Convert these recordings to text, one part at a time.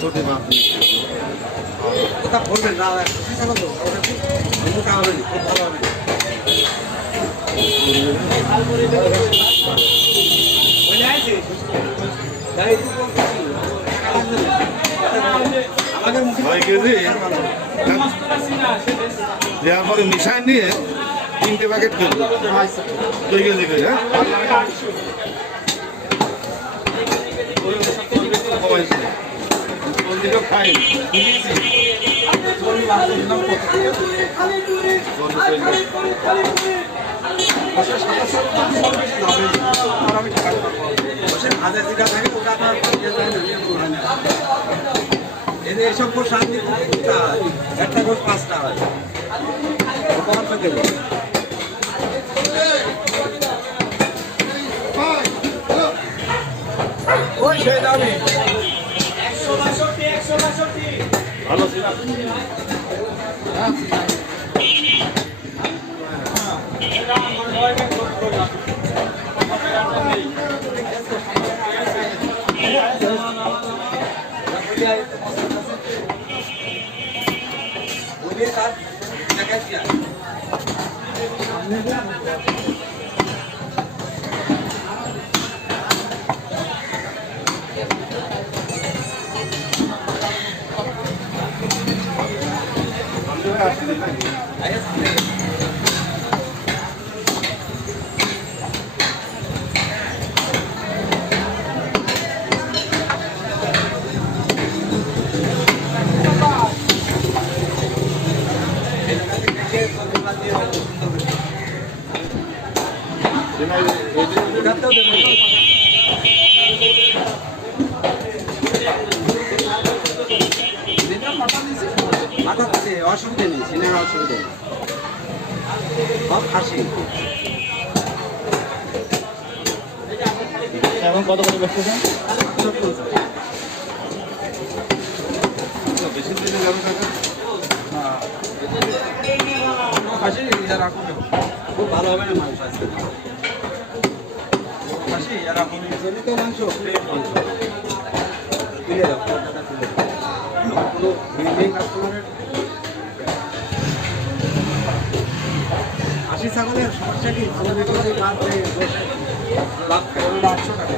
छोटे बाप बोलবেন না মোটা হবে খুব ভালো হবে দেওয়ার পরে মিশাই নিয়ে 3টে প্যাকেট করবো 2 কেজি করে ফাইন এসব গোস একটা গোস 5 টাকা ওই সেই দামি 162 ভালো ছিল অসুবিধা নেই সিনেমা অসুবিধা নেই সব হাসি এখন কত করে বেচতেছেন? বেশি দিনে যাবে হাসি খুব ভালো হবে না মাংস আছে হাসি এরকম তো মাংস প্লেট মাংস তুলে দাও কোনো কাস্টমারের হাসি ছাগলের সমস্যা কি ভালো বেগুনের লাভ 800 টাকা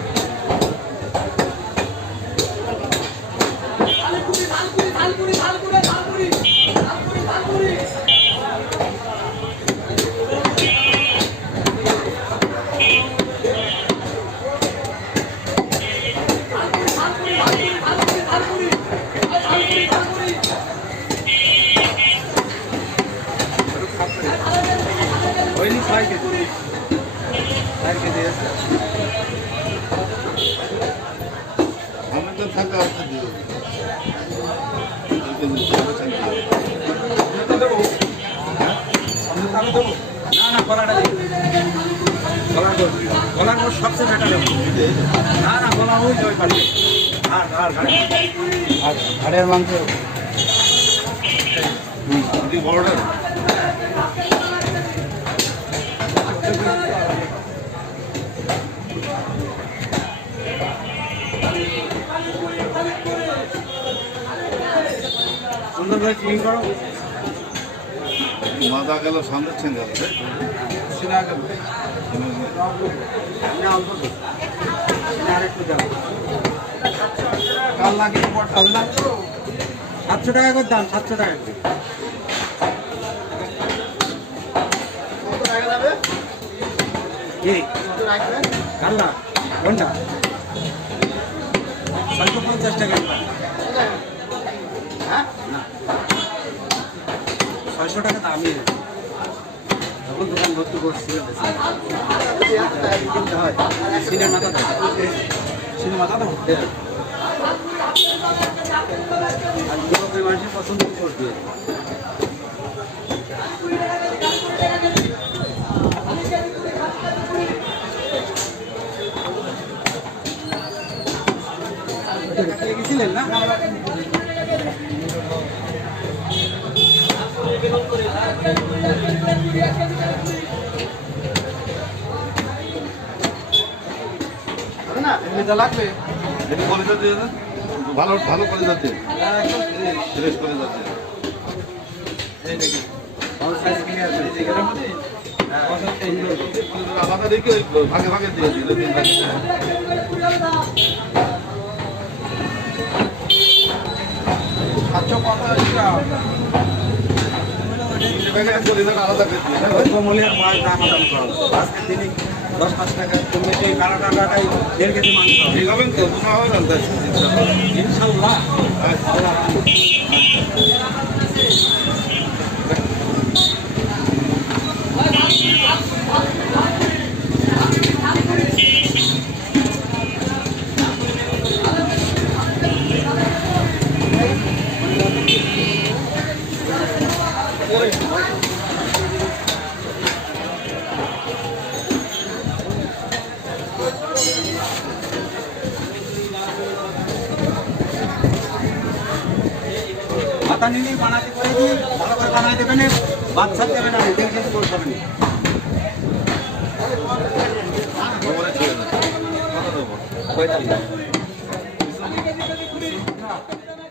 सबसे बेटर ना ना बोला हो जो पाटे হাড়ের মাংস बॉर्डर सुंदर भाई क्लीन करो मादा गल सामने छेंगा सिना गल ना अल्प दो ना একটু দাও কাল লাগিয়ে পড়তে হবে না 700 টাকা করে দাম 700 টাকা করে কত টাকা যাবে এই কত রাখবেন কাল্লা কোনটা 650 টাকা ছয়শো টাকা দামি যখন দোকান ভর্তি করছিল সিনের মাথা সিনের মাথা তো মানুষের পছন্দ করবে গেছিলেন না লাগবে একটু কলেজে দিয়ে দেন ভালো ভালো কলেজে দিয়ে ফ্রেশ কলেজে দিয়ে আলাদা রেখে ভাগে ভাগে দিয়ে দিল তিন ভাগে আলাদা করে কমলের মাছ দাম আজকের দিনে 10-5 টাকা কমে এই কালো টাকাটাই 1.5 কেজি মাংস ঠিক হবেন তো তোমার হবে না ইনশাআল্লাহ মাথা নিলেই বানাতে করে দিই ভালো করে বানাই দেবেন বাচ্চা দেবেন না 1.5 কেজি করে দেবেন খবরে ছেড়ে দেন কত দেবো 45